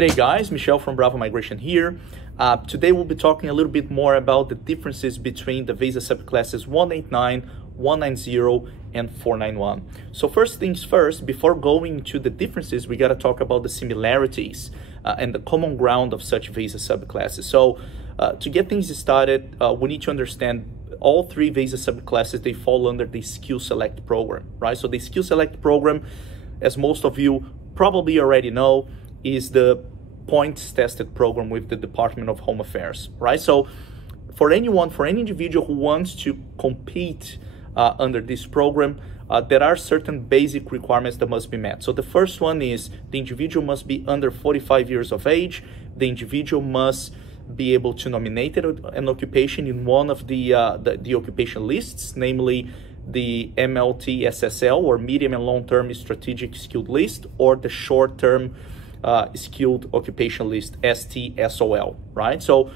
Good day, guys. Michelle from Bravo Migration here. Today we'll be talking a little bit more about the differences between the visa subclasses 189, 190, and 491. So first things first, before going to the differences, we got to talk about the similarities and the common ground of such visa subclasses. So to get things started, we need to understand all three visa subclasses, they fall under the Skill Select program, right? So the Skill Select program, as most of you probably already know, is the points tested program with the Department of Home Affairs, right? So for any individual who wants to compete under this program, there are certain basic requirements that must be met. So the first one is the individual must be under 45 years of age. The individual must be able to nominate an occupation in one of the occupation lists, namely the MLT SSL, or medium and long-term strategic skilled list, or the short-term skilled occupation list, STSOL, right? So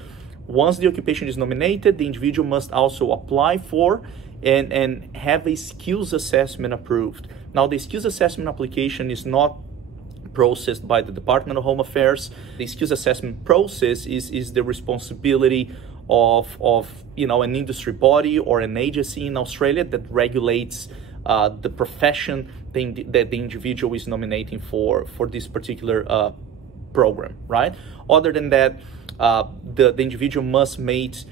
once the occupation is nominated, the individual must also apply for and have a skills assessment approved. Now, the skills assessment application is not processed by the Department of Home Affairs. The skills assessment process is the responsibility of an industry body or an agency in Australia that regulates the profession that the individual is nominating for this particular program, right? Other than that, the individual must meet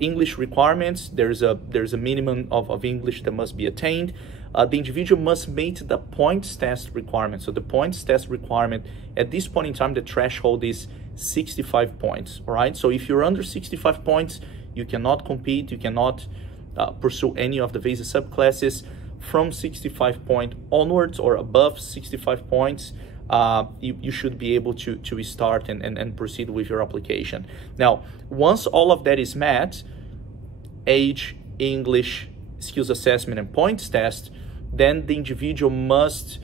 English requirements. There's a minimum of English that must be attained. The individual must meet the points test requirement. So the points test requirement, at this point in time, the threshold is 65 points, all right? So if you're under 65 points, you cannot compete, you cannot pursue any of the visa subclasses. From 65 point onwards or above 65 points, you should be able to start and proceed with your application. Now, once all of that is met, age, English, skills assessment, and points test, then the individual must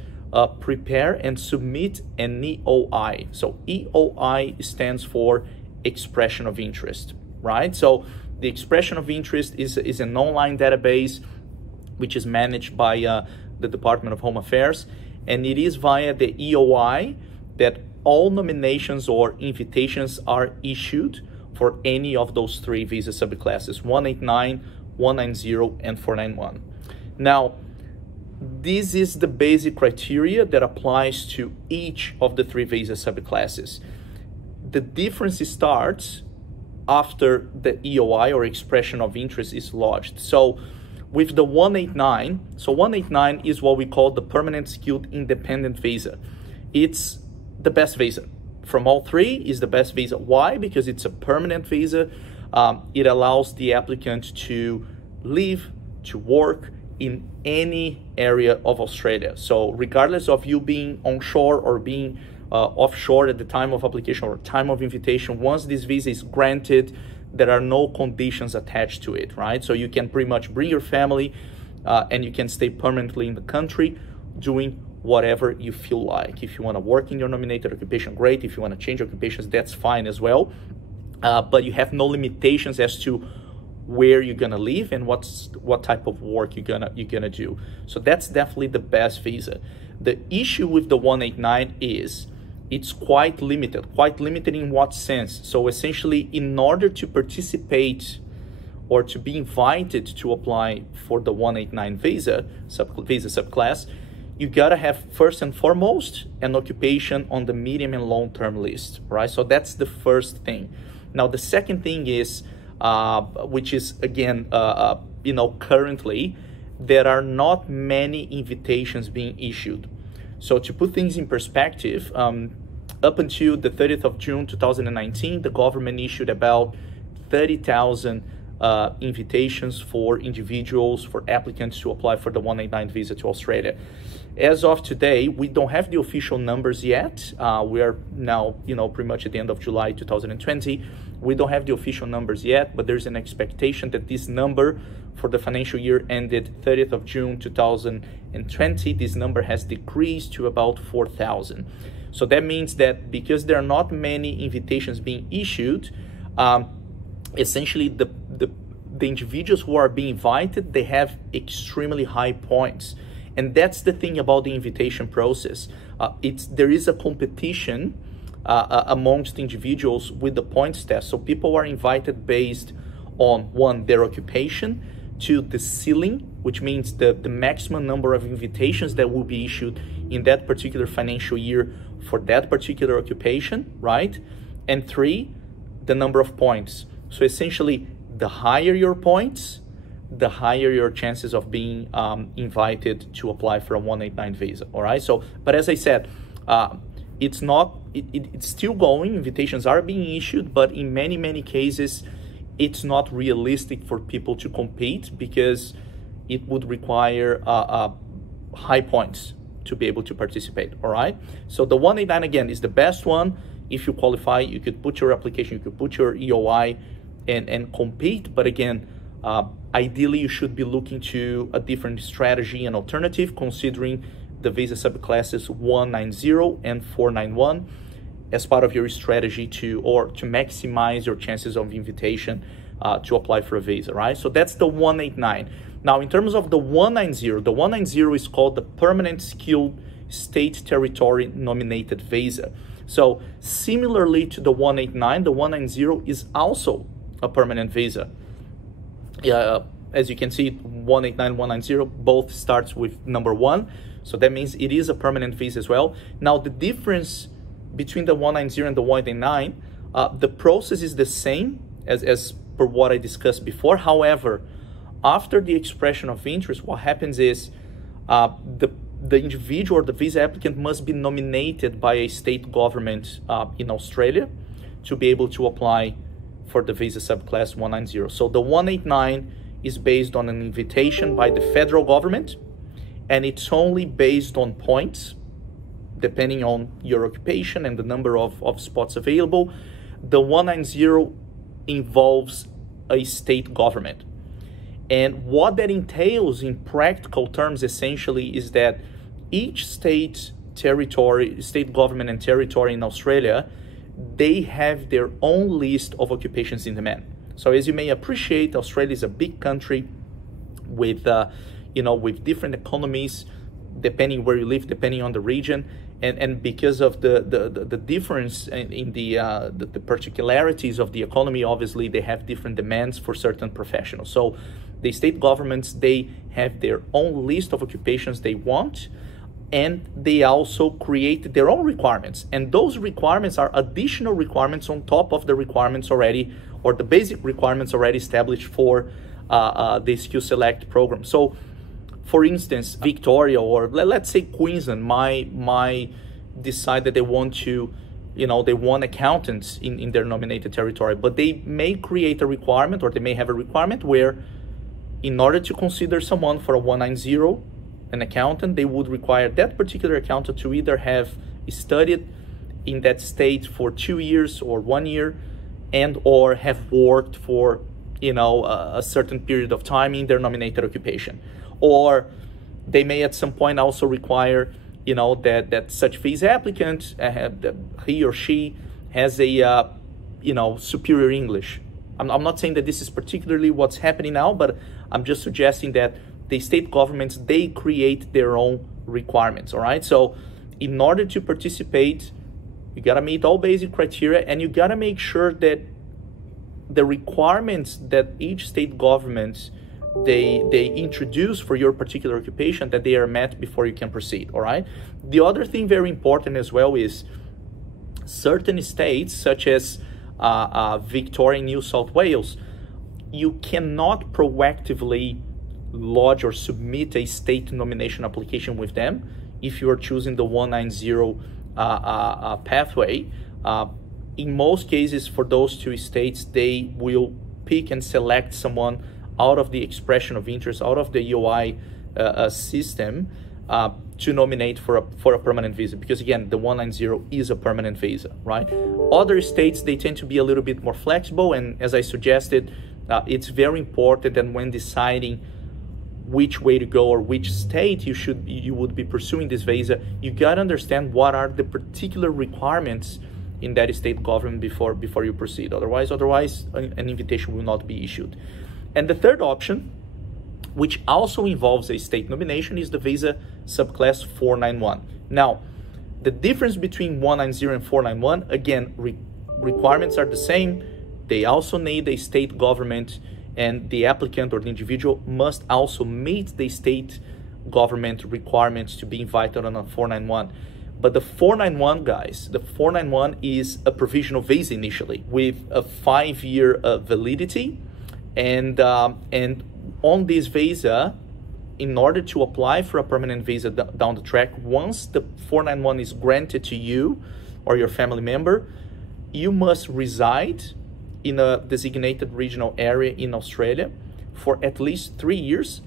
prepare and submit an EOI. So EOI stands for expression of interest, right? So the expression of interest is an online database which is managed by the Department of Home Affairs, and it is via the EOI that all nominations or invitations are issued for any of those three visa subclasses, 189, 190, and 491. Now, this is the basic criteria that applies to each of the three visa subclasses. The difference starts after the EOI or expression of interest is lodged. So with the 189, so 189 is what we call the permanent skilled independent visa. It's the best visa. From all three, is the best visa. Why? Because it's a permanent visa. It allows the applicant to live, to work in any area of Australia. So regardless of you being onshore or being offshore at the time of application or time of invitation, once this visa is granted, there are no conditions attached to it, right? So you can pretty much bring your family and you can stay permanently in the country doing whatever you feel like. If you want to work in your nominated occupation, great. If you want to change occupations, that's fine as well. But you have no limitations as to where you're gonna live and what type of work you're gonna do. So that's definitely the best visa. The issue with the 189 is it's quite limited. Quite limited in what sense? So essentially, in order to participate or to be invited to apply for the 189 visa subclass, you gotta have first and foremost an occupation on the medium and long-term list, right? So that's the first thing. Now the second thing is, which is again, currently there are not many invitations being issued. So to put things in perspective, up until the 30th of June 2019, the government issued about 30,000 invitations for individuals, for applicants to apply for the 189 visa to Australia. As of today, we don't have the official numbers yet. We are now, pretty much at the end of July 2020. We don't have the official numbers yet, but there's an expectation that this number for the financial year ended 30th of June 2020, this number has decreased to about 4,000. So that means that because there are not many invitations being issued, essentially the individuals who are being invited, they have extremely high points. And that's the thing about the invitation process. There is a competition amongst individuals with the points test. So people are invited based on, one, their occupation, two, the ceiling, which means the maximum number of invitations that will be issued in that particular financial year for that particular occupation, right? And three, the number of points. So essentially, the higher your points, the higher your chances of being invited to apply for a 189 visa, all right? So, but as I said, it's still going, invitations are being issued, but in many cases, it's not realistic for people to compete because it would require high points to be able to participate, all right? So the 189, again, is the best one. If you qualify, you could put your application, you could put your EOI and compete, but again, ideally you should be looking to a different strategy and alternative, considering the visa subclasses 190 and 491 as part of your strategy to maximize your chances of invitation to apply for a visa, right? So that's the 189. Now, in terms of the 190 is called the Permanent Skilled State Territory Nominated Visa. So similarly to the 189, the 190 is also a permanent visa. As you can see, 189, 190, both starts with number 1. So that means it is a permanent visa as well. Now, the difference between the 190 and the 189, the process is the same as per what I discussed before. However, after the expression of interest, what happens is the individual or the visa applicant must be nominated by a state government in Australia to be able to apply for the visa subclass 190. So the 189 is based on an invitation by the federal government, and it's only based on points, depending on your occupation and the number of spots available. The 190 involves a state government. And what that entails in practical terms, essentially, is that each state government and territory in Australia, they have their own list of occupations in demand. So as you may appreciate, Australia is a big country with, with different economies, depending where you live, depending on the region. And because of the difference in the particularities of the economy, obviously they have different demands for certain professionals. So the state governments, they have their own list of occupations they want, and they also create their own requirements. And those requirements are additional requirements on top of the requirements already, or the basic requirements already established for the Skill Select program. So, for instance, Victoria, or let's say Queensland, might decide that they want to, they want accountants in their nominated territory, but they may create a requirement, or they may have a requirement where, in order to consider someone for a 190, an accountant, they would require that particular accountant to either have studied in that state for 2 years or 1 year, and or have worked for, a certain period of time in their nominated occupation. Or they may at some point also require, that such visa applicant, he or she has a, superior English. I'm not saying that this is particularly what's happening now, but I'm just suggesting that the state governments, they create their own requirements, all right? So in order to participate, you gotta meet all basic criteria, and you gotta make sure that the requirements that each state government they introduce for your particular occupation, that they are met before you can proceed, all right? The other thing very important as well is certain states, such as Victoria and New South Wales, you cannot proactively lodge or submit a state nomination application with them if you are choosing the 190 pathway. In most cases, for those two states, they will pick and select someone out of the expression of interest, out of the EOI system, to nominate for a permanent visa, because again, the 190 is a permanent visa, right? Other states, they tend to be a little bit more flexible, and as I suggested, it's very important that when deciding which way to go or which state you would be pursuing this visa, you gotta understand what are the particular requirements in that state government before you proceed. Otherwise, an invitation will not be issued. And the third option, which also involves a state nomination, is the visa subclass 491. Now, The difference between 190 and 491, again, requirements are the same. They also need a state government, and the applicant or the individual must also meet the state government requirements to be invited on a 491. But the 491, guys, the 491 is a provisional visa initially with a 5-year validity. And on this visa, in order to apply for a permanent visa down the track, once the 491 is granted to you or your family member, you must reside in a designated regional area in Australia for at least 3 years.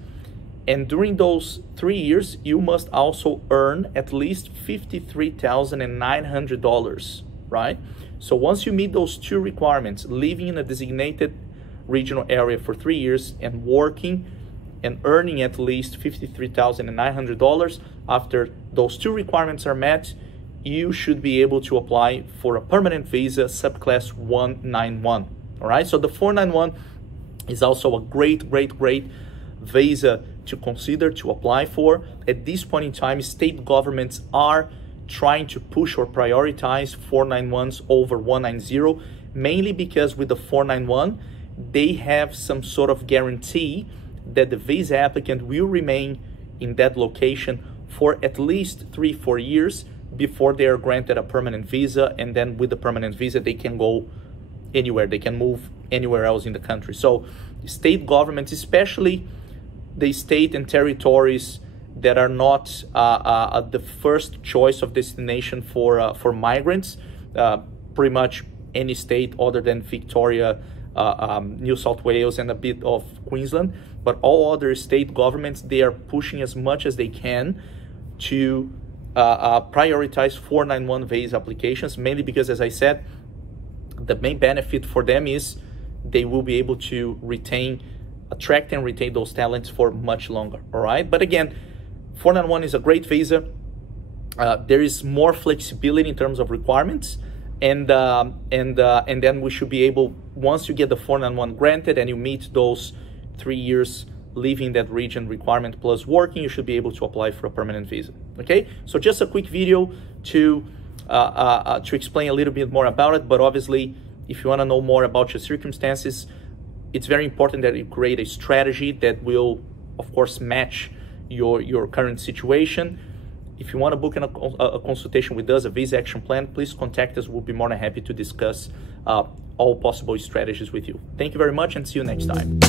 And during those 3 years, you must also earn at least $53,900, right? So once you meet those two requirements, living in a designated regional area for 3 years and working and earning at least $53,900, after those two requirements are met, you should be able to apply for a permanent visa, subclass 191, all right? So the 491 is also a great visa to consider to apply for. At this point in time, state governments are trying to push or prioritize 491s over 190, mainly because with the 491, they have some sort of guarantee that the visa applicant will remain in that location for at least 3-4 years before they are granted a permanent visa. And then with the permanent visa, they can go anywhere, they can move anywhere else in the country. So state governments, especially the state and territories that are not the first choice of destination for migrants, pretty much any state other than Victoria, New South Wales, and a bit of Queensland, but all other state governments, they are pushing as much as they can to prioritize 491 visa applications, mainly because, as I said, the main benefit for them is they will be able to attract and retain those talents for much longer, all right? But again, 491 is a great visa. There is more flexibility in terms of requirements, and then we should be able, once you get the 491 granted and you meet those 3 years living that region requirement plus working, you should be able to apply for a permanent visa. Okay, so just a quick video to explain a little bit more about it. But obviously, if you want to know more about your circumstances, it's very important that you create a strategy that will, of course, match your current situation. If you want to book a consultation with us, a visa action plan, please contact us. We'll be more than happy to discuss all possible strategies with you. Thank you very much, and see you next time.